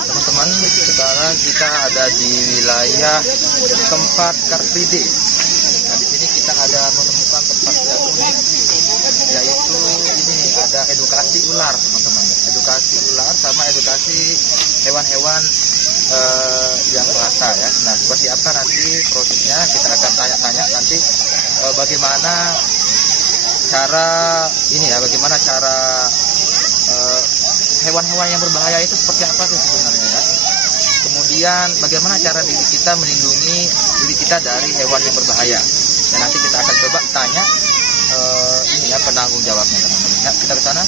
Teman-teman, sekarang kita ada di wilayah tempat Car Free Day. Nah, di sini kita ada menemukan tempat yang unik, yaitu ini ada edukasi ular, teman-teman. Edukasi ular sama edukasi hewan-hewan yang melata ya. Nah, seperti apa nanti prosesnya kita akan tanya-tanya nanti bagaimana cara hewan-hewan yang berbahaya itu seperti apa sih sebenarnya ya. Kemudian bagaimana cara diri kita melindungi diri kita dari hewan yang berbahaya. Dan nanti kita akan coba tanya penanggung jawabnya, teman-teman. Ya, kita ke sana.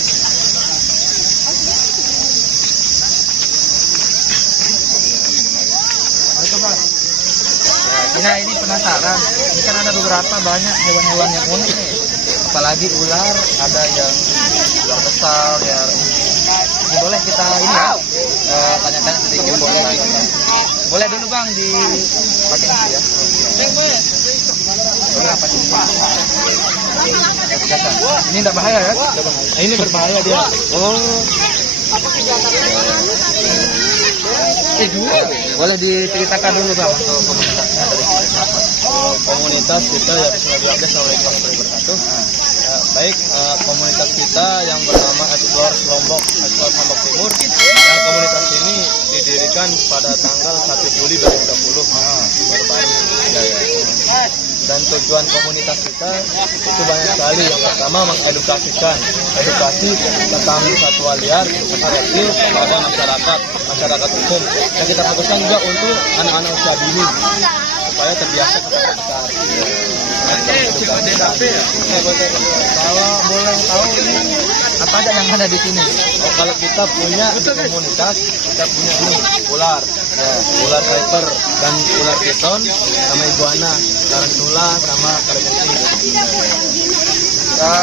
Nah, ini penasaran. Ini kan ada beberapa banyak hewan-hewan yang unik nih. Apalagi ular, ada yang ular besar, yang ini boleh kita ini ya tanya-tanya sedikit boleh dulu bang di pakai ini ya. Berapa ini? Ini tidak bahaya ya? Ini berbahaya dia. Boleh diceritakan dulu bang untuk komunitasnya dari apa? Komunitas kita ya Assalamualaikum warahmatullahi wabarakatuh. Baik, komunitas kita yang bernama Explore Lombok Timur, dan komunitas ini didirikan pada tanggal 1 Juli 2020 baru-baru. Dan tujuan komunitas kita itu banyak sekali. Yang pertama mengedukasikan tentang satwa liar, reptil kepada masyarakat umum. Dan kita fokuskan juga untuk anak-anak usia dini supaya terbiasa kepada besar. Kalau boleh tahu ini apa aja yang ada di sini? Kalau kita punya komunitas, kita punya ini ular, ular viper dan ular piton sama iguana, tarantula sama kalajengking.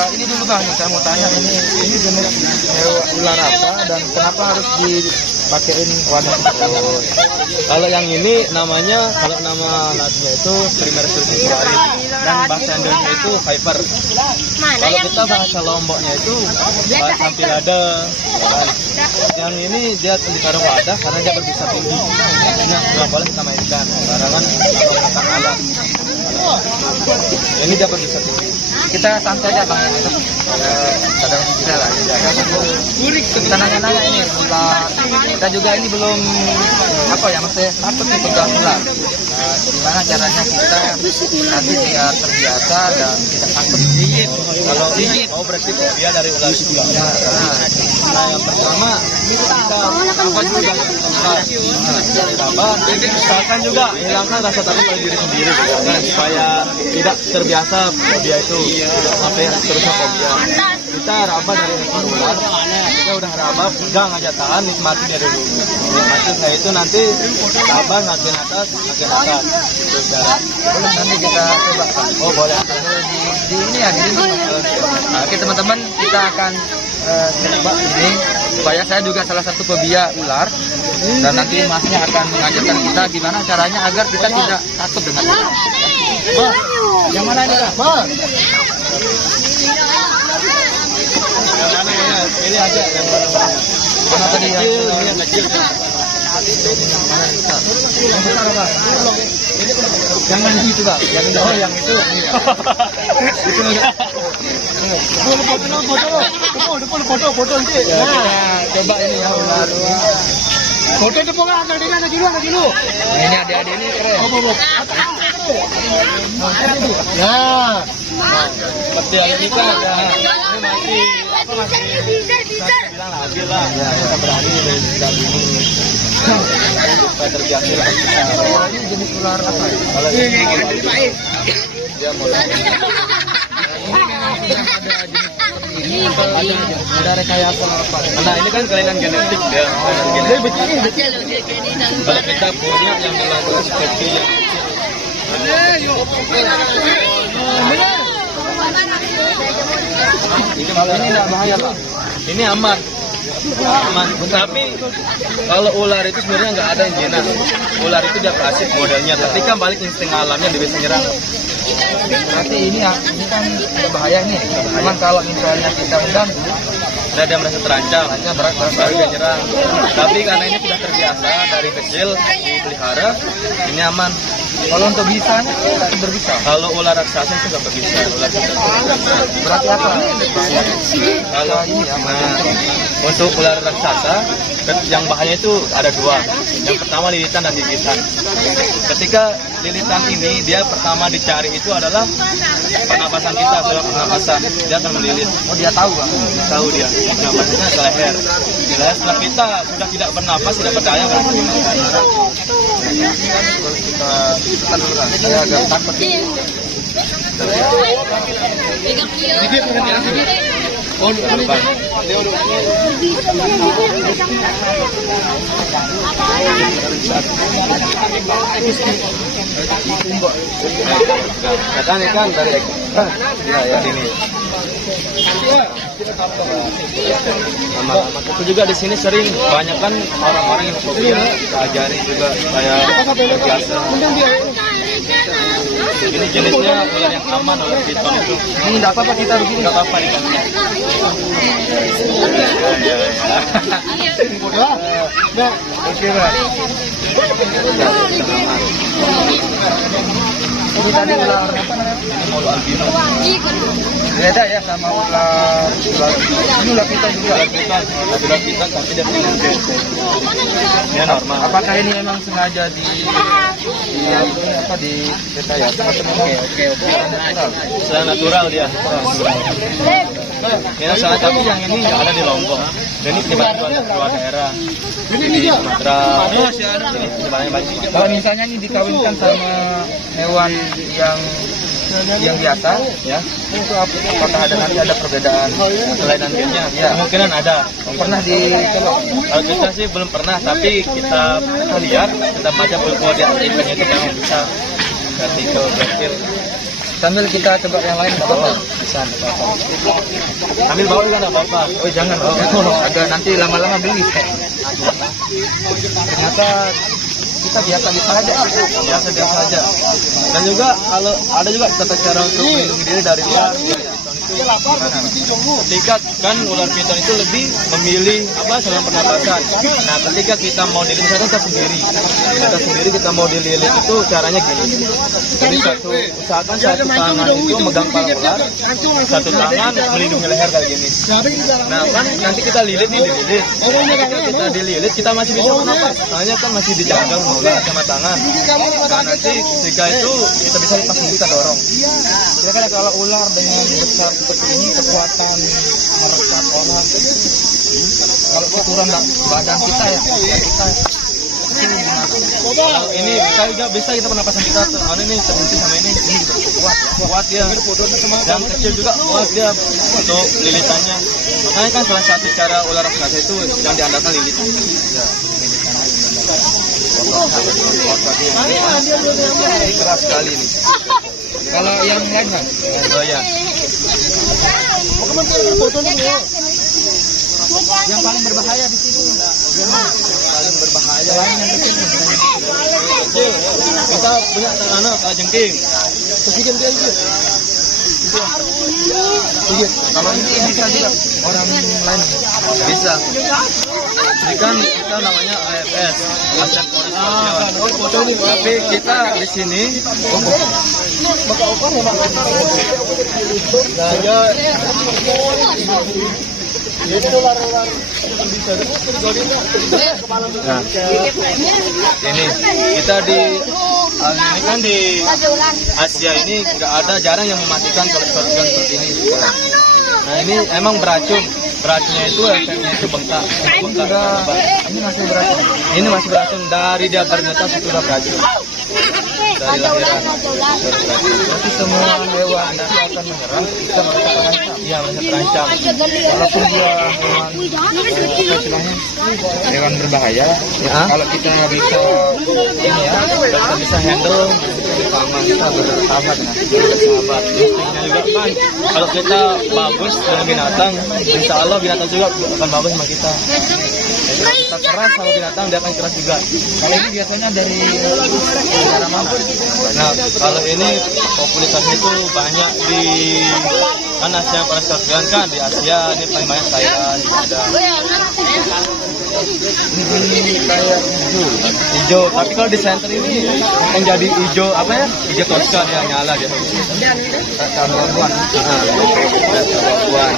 Ini dulu bang, saya mau tanya ini jenis ular apa dan kenapa harus dipakein wadah tersebut? Kalau yang ini namanya, kalau nama latinnya itu Primersus sicularis dan bahasa Indonesia itu viper. Kalau kita bahasa Lomboknya itu bahasa sampilada. Yang ini dia ditaruh wadah karena dia berbisa tinggi. Nah, nggak boleh kita mainkan barangan atau makan alam. Ini dia berbisa tinggi. Kita santai aja bang, kadang bisa lah. Kita nanya-nanya ini ular. Kita juga ini belum masih takut nih pegang ular. Gimana caranya kita nanti biar terbiasa dan tidak takut? Kalau mau berarti fobia dari ular juga. Nah, yang pertama kita misalkan juga hilangkan rasa takut pada diri sendiri supaya tidak terbiasa fobia itu sampai terusnya fobia. Kita raba dari ekor ular, kita udah raba, pegang aja, tahan, nikmati dari dulu. Nikmati, nah itu nanti raba ngakin atas. Terus Boleh nanti kita coba. oh boleh. Di ini ya, di sini. Oke teman-teman, kita akan coba ini supaya saya juga salah satu fobia ular dan nanti masnya akan mengajarkan kita gimana caranya agar kita tidak takut dengan ular. Yang mana ini lah? Ini aja yang Mana tadi yang kecil. Yang besar apa? Yang mana itu bang? Yang itu. Oh yang itu. Itu Foto nanti. Nah, coba ini ya ular. Foto itu pokoknya anak dulu. Nah, ini adik-adik ini keren. Nah, seperti yang ini kan ini masih bilang lagi lah. Ya, kita berani dari sejak dini supaya terbiasa dengan kita. Ini jenis ular apa ya? Kalau ini dia mulai ada rekayasa apa? Nah ini kan kelainan genetik ya. Kalau kita punya yang dilakukan seperti yang Kalau ini tidak bahaya pak? ini aman. aman. Tapi kalau ular itu sebenarnya nggak ada yang jinak. Ular itu dia klasik modelnya. Ketika balik insting alamnya dia bisa nyerang. Berarti ini kan berbahaya nih. Cuman kalau misalnya kita mengganggu, Dan dia merasa terancam, baru dia nyerang. Tapi karena ini sudah terbiasa dari kecil dipelihara, ini aman. kalau untuk bisanya nggak berbisa. Kalau ular raksasa itu nggak berbisa. Ular raksasa. Berarti apa? Kalau ini ya, untuk ular raksasa, yang bahaya itu ada dua. Yang pertama lilitan dan gigitan. Ketika lilitan ini, dia pertama dicari itu adalah pernapasan kita, saluran pernapasan. Dia akan melilit. Oh dia tahu bang. Tahu dia, pernapasannya ke leher. Di leher setelah kita sudah tidak bernapas, tidak berdaya, berarti dimakan. Kalau kita dulu kan, saya agak takut. Katakan ikan dari ya sini. Sama itu juga di sini sering banyak kan orang-orang yang fobia, kita ajari juga supaya terbiasa. Ini jenisnya ular yang aman, ular piton itu. Ini tidak apa-apa kita begini. Nggak apa-apa nih. Oke bang. Ini tadi ular apa namanya? Beda ya sama ular. Ini ular piton juga. Ular piton tapi dia dia normal. Apakah ini memang sengaja di kita ya? Oke. Secara natural dia. Ya salah tapi yang ini nggak ada di Lombok. Dan ini penyebaran luar daerah. Di Sumatera. Penyebarannya banyak. Kalau misalnya ini dikawinkan sama hewan yang biasa, ya, itu apakah nanti ada perbedaan Selain nantinya, Ya. kemungkinan ada. pernah dicoba? Kalau kita sih belum pernah, tapi kita lihat, kita baca buku di artikelnya itu memang bisa. Artikel kecil. Sambil kita coba yang lain, nggak apa-apa. Bisa, nggak apa-apa. Ambil bawah juga nggak apa-apa. Oh jangan, agak nanti lama-lama beli. Ternyata kita biasa-biasa aja. Biasa-biasa aja. Dan juga kalau ada juga tata cara untuk melindungi diri dari ular. Ketika kan ular piton itu lebih memilih saluran pernapasan. Nah, ketika kita mau dililit, misalkan kita mau dililit itu caranya gini. Jadi usahakan satu tangan itu megang kepala ular, satu tangan melindungi leher kayak gini. Nah, kan nanti kita lilit nih dililit. Ketika kita dililit kita masih bisa bernapas. Soalnya kan masih dijaga sama ular sama tangan. Nah, nanti ketika itu kita bisa lepas, kita dorong. Kira-kira kalau ular dengan besar seperti ini kekuatan merekat orang, kalau keturunan badan kita ya, ini gimana? Kalau ini bisa kita pernapasan kita ini terhenti sama ini juga kuat ya. Yang kecil juga kuat dia untuk lilitannya. Makanya kan salah satu cara ular raksasa itu yang diandalkan lilitan. Ya, Ini keras sekali nih. Kalau yang lain kan? Oh ya. Yang paling berbahaya di sini. Paling berbahaya yang kecil. Kita punya jengking. Kesian dia itu. Kalau ini bisa juga orang lain Bisa. Ini kan kita namanya AFS, Aset Forest. Tapi kita di sini nah, ini kita ini kan di Asia ini nggak ada, jarang yang mematikan kalau skorpion seperti ini. Nah ini emang beracun. Beracunnya itu efeknya itu bengkak. ini masih beracun. Ini masih beracun dari dia bernetas itu udah beracun. dari lahiran. Berarti semua hewan itu akan menyerang ketika mereka terancam. Iya, mereka terancam. Walaupun dia hewan berbahaya, Ya. kalau kita nggak bisa ini ya, Kita bisa handle sama kita bersahabat ya. bersahabat. Intinya juga kan kalau kita bagus dengan binatang, insya Allah binatang juga akan bagus sama kita. Jadi kalau kita keras sama binatang, dia akan keras juga. Kalau ini biasanya dari negara mana? Nah, kalau ini populasinya itu banyak di kan Asia pada sekalian kan di Asia ini paling banyak Thailand ada Ini kayak hijau. Tapi kalau di center ini yang jadi hijau apa ya? Hijau Tosca dia nyala dia. gangguan. Gangguan.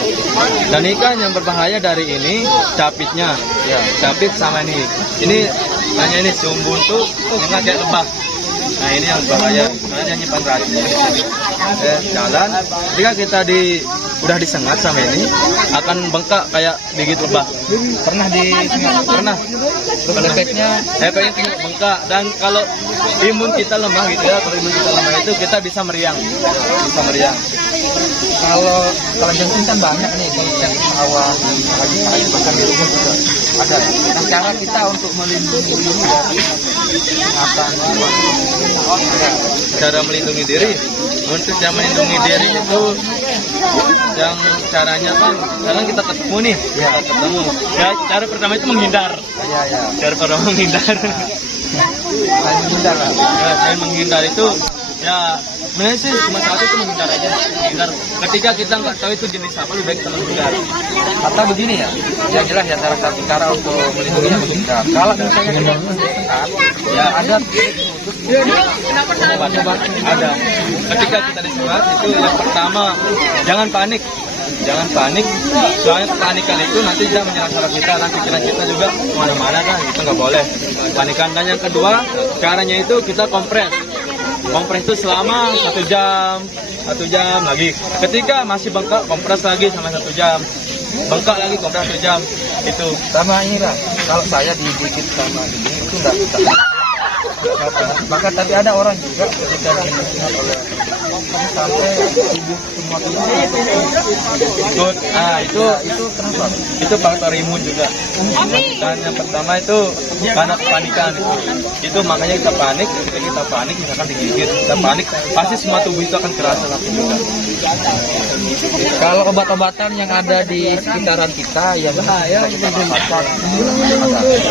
Dan ikan yang berbahaya dari ini capitnya. Ya. Capit sama ini. Ini hanya ini sumbu tuh yang kayak lebah. Nah ini yang bahaya karena dia nyimpan racun. Jalan ketika kita udah disengat sama ini akan bengkak kayak digigit lebah. Pernah Pernah. Terus efeknya Efeknya tinggal bengkak dan kalau imun kita lemah gitu ya, kalau imun kita lemah itu kita bisa meriang. kalau jantung kan banyak nih, kalau cek sawah lagi bahkan di rumah juga ada. Nah, cara kita untuk melindungi diri dari sengatan Cara melindungi diri, untuk yang melindungi diri itu yang caranya kan sekarang kita ketemu nih, kita ketemu. Ya, cara pertama itu menghindar. ya Cara pertama menghindar. lagi hindar lah. Ya, saya menghindar itu ya sebenarnya sih cuma satu itu menghindar aja. Menghindar. Ketika kita nggak tahu itu jenis apa, lebih baik kita menghindar. Atau begini ya, yang jelas ya salah satu cara untuk melindungi menghindar. Kalau misalnya kita menghindar, Ya ada obat ada. Ketika kita disengat itu yang pertama jangan panik. Jangan panik, soalnya kepanikan itu nanti bisa menyerang saraf kita, nanti pikiran kita juga kemana-mana kan, itu nggak boleh panikan. Dan yang kedua, caranya itu kita kompres itu selama 1 jam lagi. Ketika masih bengkak, kompres lagi sama 1 jam, bengkak lagi, kompres 1 jam, itu. sama ini lah. Kalau saya digigit sama ini itu nggak bisa. Maka tapi ada orang juga ketika disengat oleh sampai tubuh Ikut, itu kenapa? itu faktor imun juga. Dan yang pertama itu karena kepanikan itu makanya kita panik. Ketika kita panik misalkan digigit, kita panik pasti semua tubuh itu akan kerasa langsung juga. Kalau obat-obatan yang ada di sekitaran kita yang bahaya kita manfaatkan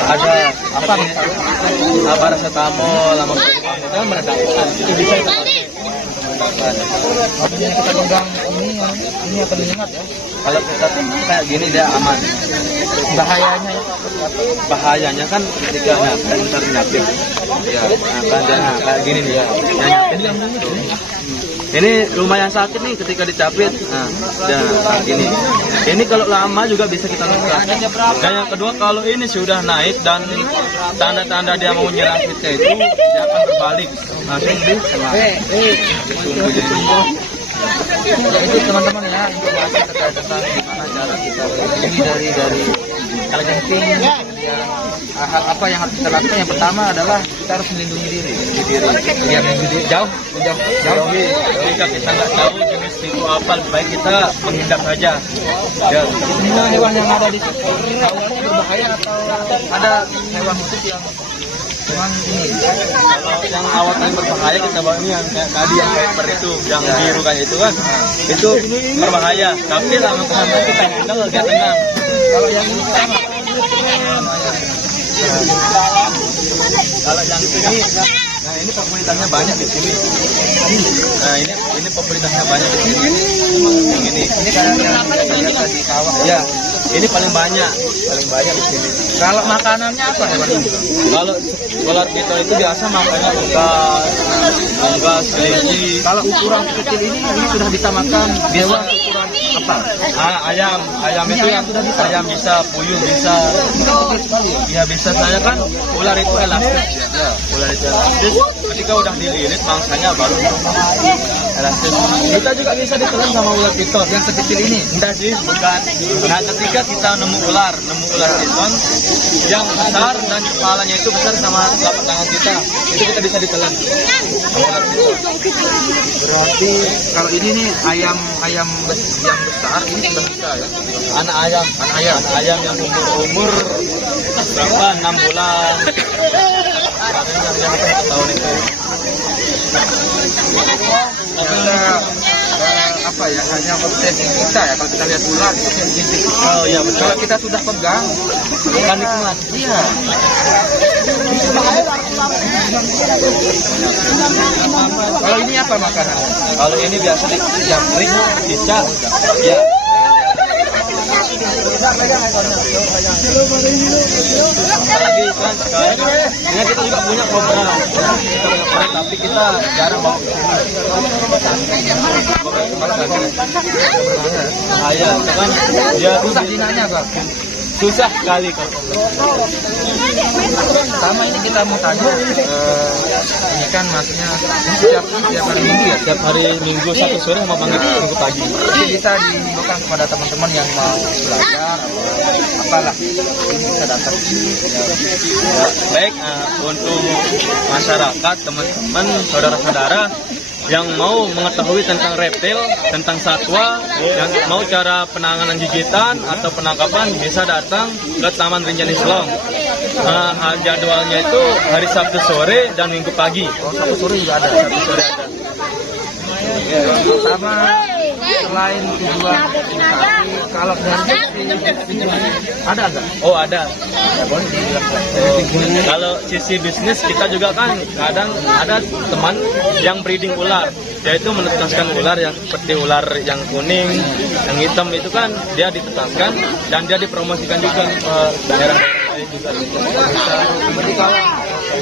ada apa misalnya? Paracetamol, lama itu meredakan. Itu bisa kita pakai. Apabila kita pegang ini akan menyengat ya. Kalau kita kayak gini dia aman. Bahayanya ya. Bahayanya kan ketika ntar nyapit. Ya, kan dia kayak gini nih ya. Nyapit. Ini lumayan sakit nih ketika dicapit. Nah, kayak gini. Ini kalau lama juga bisa kita luka. Dan yang kedua kalau ini sudah naik dan tanda-tanda dia mau nyerang kita itu dia akan berbalik langsung di tengah. Ditunggu jadi. Ya itu teman-teman ya, informasi terkait tentang gimana cara kita melindungi dari kalajengking. Hal apa yang harus kita lakukan? Yang pertama adalah kita harus melindungi diri. Yang jauh. Ketika kita nggak tahu jenis itu apa, lebih baik kita menghindar saja. Ya, Semua hewan yang ada di situ awalnya berbahaya atau ada hewan khusus yang memang ini? kalau yang awal paling berbahaya kita bawa ini yang kayak tadi yang viper itu, yang biru kayak itu kan, itu berbahaya. Tapi lama kelamaan kita handle dia tenang. Kalau yang ini sama. Kalau yang ini, nah ini popularitasnya banyak di sini. Nah ini popularitasnya banyak di sini. Yang ini Ini yang biasa di sawah. ya, ini paling banyak di sini. Kalau makanannya apa hewan ini? Kalau ular piton itu biasa makannya unggas, kelinci. Kalau ukuran kecil ini sudah bisa makan hewan ukuran apa? Ayam itu yang ayam bisa, puyuh bisa. Ya bisa, saya kan ular itu elastis. Ular itu elastis. Ketika udah dililit mangsanya baru. elastis. Kita juga bisa ditelan sama ular piton Yang sekecil ini. enggak sih, bukan. Nah, ketika kita nemu ular piton yang besar dan kepalanya itu besar sama telapak tangan kita, itu kita bisa ditelan sama ular piton. Berarti kalau ini nih ayam yang besar ini sudah bisa ya. Anak ayam yang umur berapa, 6 bulan, yang 1 tahun itu. Kita apa ya, hanya obsesi kita ya, kalau kita lihat ular itu sensitif. Oh iya betul. Kalau kita sudah pegang Bukan nikmat. iya. Kalau ini apa makanan? Kalau ini biasa dijamring, cicak, ya. Apalagi kan sekarang ini kita juga punya kobra. Tapi kita jarang bawa ke sini. Iya, kan dia Susah jinanya Pak. susah sekali kalau Sama ini kita mau tanya, ini kan maksudnya setiap hari Minggu ya? setiap hari Minggu 1 sore sama Minggu pagi. Jadi bisa dibuka kepada teman-teman yang mau belajar atau apalah, ini bisa datang. Ya, baik, untuk masyarakat, teman-teman, saudara-saudara yang mau mengetahui tentang reptil, tentang satwa, yang mau cara penanganan gigitan atau penangkapan, bisa datang ke Taman Rinjani Selong. Jadwalnya itu hari Sabtu sore dan Minggu pagi. Oh, Sabtu sore juga ada. Sabtu sore ada. Sama selain tujuan edukasi, kalau dari ada nggak? Oh ada. Boleh dijelaskan. Kalau sisi bisnis kita juga kan kadang ada teman yang breeding ular, yaitu menetaskan ular yang seperti ular yang kuning, yang hitam itu kan dia ditetaskan dan dia dipromosikan juga ke daerah lain juga. Berarti kalau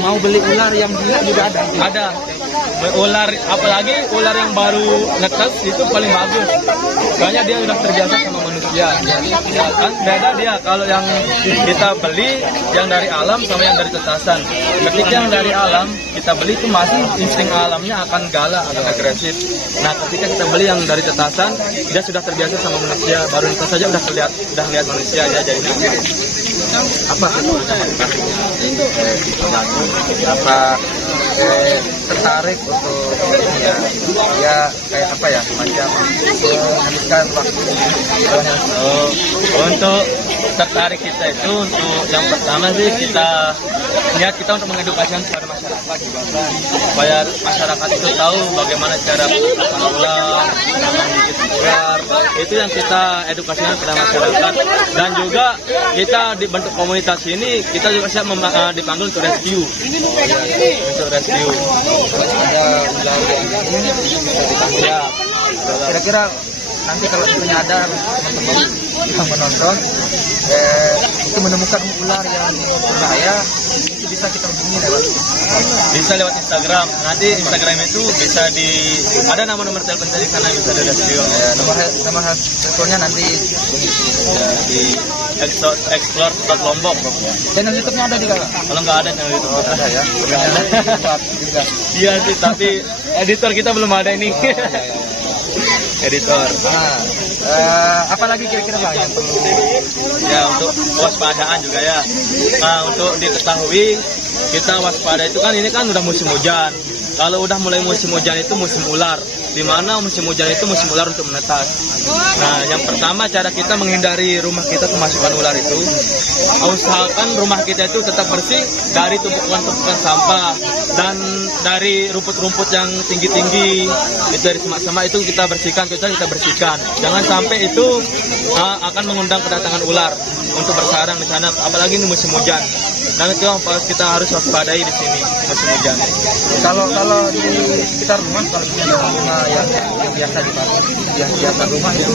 mau beli ular yang gila juga ada. Ada ular, apalagi ular yang baru netes itu paling bagus. Soalnya dia sudah terbiasa sama manusia. Ya kan beda dia kalau yang kita beli yang dari alam sama yang dari tetasan. Ketika yang dari alam kita beli itu masih insting alamnya akan galak, akan agresif. Nah, ketika kita beli yang dari tetasan, dia sudah terbiasa sama manusia. Baru netes saja udah lihat manusia ya jadi Apa apa tertarik untuk ya kayak apa ya, semacam menghabiskan waktu. Untuk tertarik kita itu untuk yang pertama sih kita niat kita untuk mengedukasikan kepada masyarakat juga, supaya masyarakat itu tahu bagaimana cara mengelola menggigit ular. Itu yang kita edukasikan kepada masyarakat, dan juga kita dibentuk komunitas ini kita juga siap dipanggil untuk rescue. Untuk rescue Ada ular yang bisa dipanggil. ya. Kira-kira nanti kalau misalnya ada teman-teman yang menonton itu menemukan ular yang berbahaya, itu bisa kita hubungi lewat Bisa lewat Instagram. Nanti Instagram itu bisa ada nomor telepon dari sana, bisa ada rescue. nomor teleponnya nanti Di explore Lombok. channel YouTube-nya ada juga Kak? Kalau nggak ada channel YouTube kita. Ada ya. Juga. Iya sih, tapi editor kita belum ada ini. Editor. Apalagi kira-kira Bang yang perlu Ya, untuk waspadaan juga ya. Nah, untuk diketahui kita waspada itu kan ini kan udah musim hujan. Kalau udah mulai musim hujan itu musim ular. Di mana musim hujan itu musim ular untuk menetas. Nah, yang pertama cara kita menghindari rumah kita kemasukan ular itu, usahakan rumah kita itu tetap bersih dari tumpukan-tumpukan sampah dan dari rumput-rumput yang tinggi-tinggi, itu dari semak-semak itu kita bersihkan. Jangan sampai itu akan mengundang kedatangan ular untuk bersarang di sana, apalagi ini musim hujan. Dan itu yang kita harus waspadai di sini musim hujan. kalau di sekitar rumah, kalau punya rumah yang biasa dipakai, yang biasa rumah itu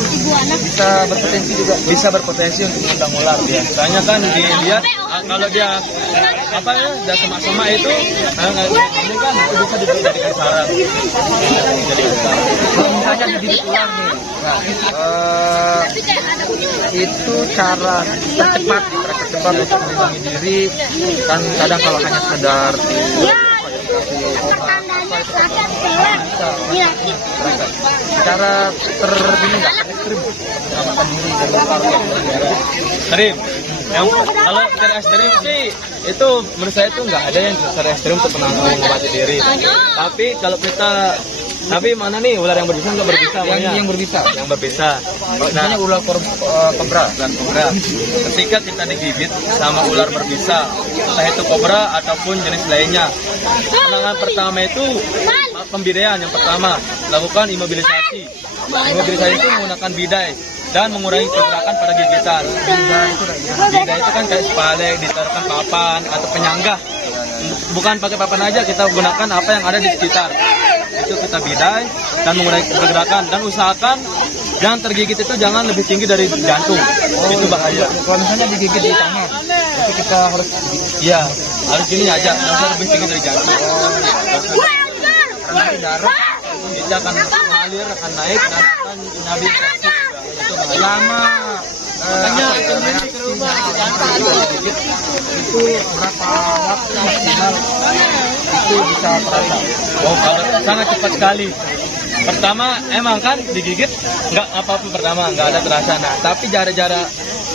bisa berpotensi untuk mengundang ular. Biasanya kan dilihat kalau dia dia semak-semak itu ini kan itu bisa dijadikan sarang. misalnya digigit ular nih. Nah, itu cara tercepat untuk melindungi diri kan. Kadang kalau hanya sekedar Cara ini nggak ekstrim menyelamatkan diri dari target. Ekstrim. Yang kalau cara ekstrim sih itu menurut saya itu nggak ada yang cara ekstrim untuk mengobati diri. Tapi mana nih ular yang berbisa nggak berbisa? Yang berbisa. Yang berbisa. Misalnya ular kobra. Ketika kita digigit sama ular berbisa, entah itu kobra ataupun jenis lainnya, penanganan pertama itu pembidaian. Yang pertama, lakukan imobilisasi. Imobilisasi itu menggunakan bidai dan mengurangi pergerakan pada gigitan. Bidai itu kan kayak spalek, ditaruhkan papan atau penyangga. Bukan pakai papan aja, kita gunakan apa yang ada di sekitar. Itu kita bidai dan mengurangi pergerakan, dan usahakan jangan tergigit itu jangan lebih tinggi dari jantung. Itu bahaya. Kalau misalnya digigit di tangan, itu kita harus harus gini aja, nggak usah lebih tinggi dari jantung. Karena darah Dia akan mengalir, akan naik, dan akan nabi infeksi juga. Itu bahaya. lama itu berapa waktu maksimal itu bisa terasa? Oh, kalau sangat cepat sekali. Pertama emang kan digigit nggak apa-apa, pertama nggak ada terasa. Nah, tapi jarak-jarak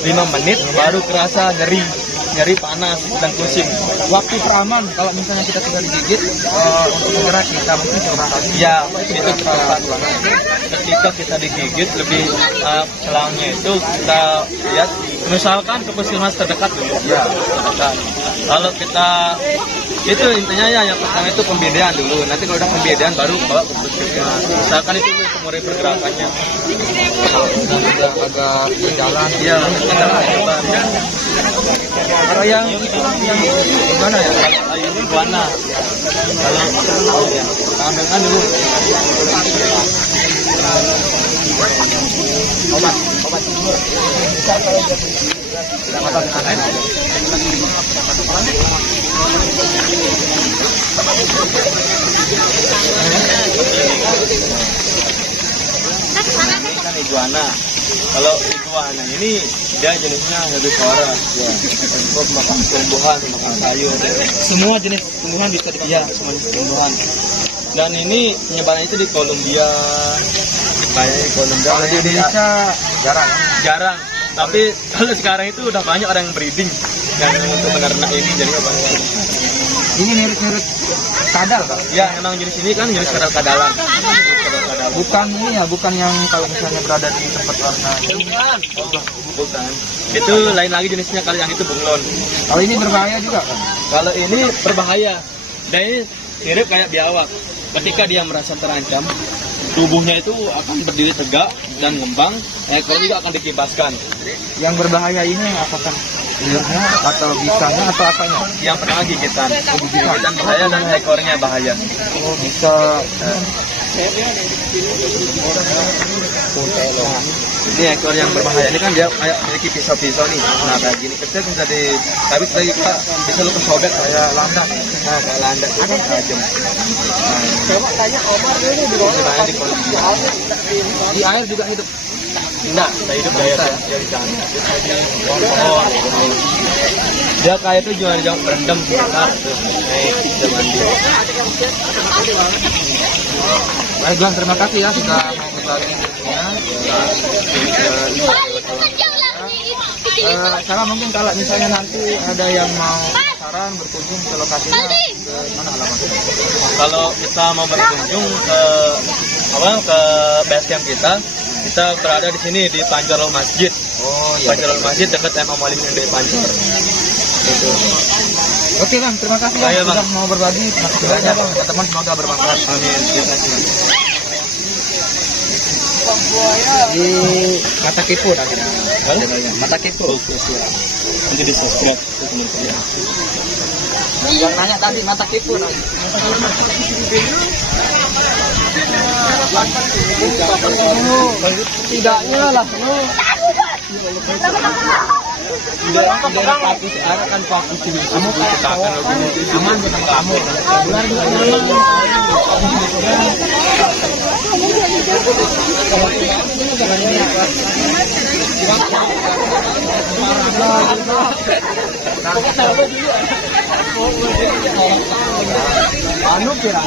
5 menit baru kerasa nyeri panas dan pusing. Waktu teraman kalau misalnya kita sudah digigit untuk segera kita mungkin seorang kali. Ya, itu cepat. Ketika kita digigit lebih selangnya itu kita lihat, misalkan ke puskesmas terdekat dulu. Ya. Terdekat. Kalau kita itu intinya ya yang pertama itu pembedaan dulu. Nanti kalau udah pembedaan baru bawa ke puskesmas. Misalkan itu untuk mengurangi pergerakannya. Kalau sudah agak berjalan, Iya, jalan. kalau yang gimana ya? Ayo iguana. Kalau ambilkan dulu. Obat. Kan iguana. Kalau iguana ini dia jenisnya herbivora, untuk makan tumbuhan, makan sayur. Semua jenis tumbuhan bisa Iya, semua jenis tumbuhan. Dan ini penyebarannya itu di Kolombia, kayak Kolombia. Kalau di Indonesia jarang. Jarang. Tapi kalau sekarang itu udah banyak orang yang breeding yang untuk menernak ini, jadi apa? Ini mirip kadal kan? Ya, emang jenis ini kan jenis kadal kadalan. Bukan ini ya, bukan yang kalau misalnya berada di tempat warna. Bukan. Itu lain lagi jenisnya, kalau yang itu bunglon. Kalau ini berbahaya juga kan? Kalau ini berbahaya. Dan ini mirip kayak biawak. Ketika dia merasa terancam, tubuhnya itu akan berdiri tegak dan ngembang, ekornya juga akan dikibaskan. Yang berbahaya ini apakah liurnya atau bisanya atau apanya? Yang pertama gigitan. Gigitan bahaya dan ekornya bahaya. Oh, bisa. Ini ekor yang berbahaya ini kan dia kayak memiliki pisau-pisau nih. Nah, kayak gini kecil bisa tapi lagi kita bisa lu kesobek kayak landak. Nah, kayak landak itu kan tajam. Nah, coba tanya Omar ini di mana di Kolombia. Di air juga hidup. Enggak, saya hidup di air ya di sana. Oh, dia kayak itu jual berendam sebentar terus naik bisa mandi. Baik Bang, terima kasih ya sudah mau berbagi ilmunya. Cara mungkin kalau misalnya nanti ada yang mau saran berkunjung ke lokasinya, ke mana alamatnya? Kalau kita mau berkunjung ke base camp kita berada di sini di Panjolong Masjid. Oh iya. Panjolong Masjid dekat Imam Malik yang di Panjor. Itu. Oke Bang, terima kasih Bang Ayo, Bang. sudah mau berbagi. Makasih banyak Bang, teman-teman semoga bermanfaat. Amin. Terima kasih. Di Mata Kipu nanti. Mata Kipu. Nanti di subscribe. Yang nanya tadi Mata Kipu nanti. Tidaknya lah. Tidak pakai sekarang kan pakai sini. Kamu katakan aman betul kamu. Anu kira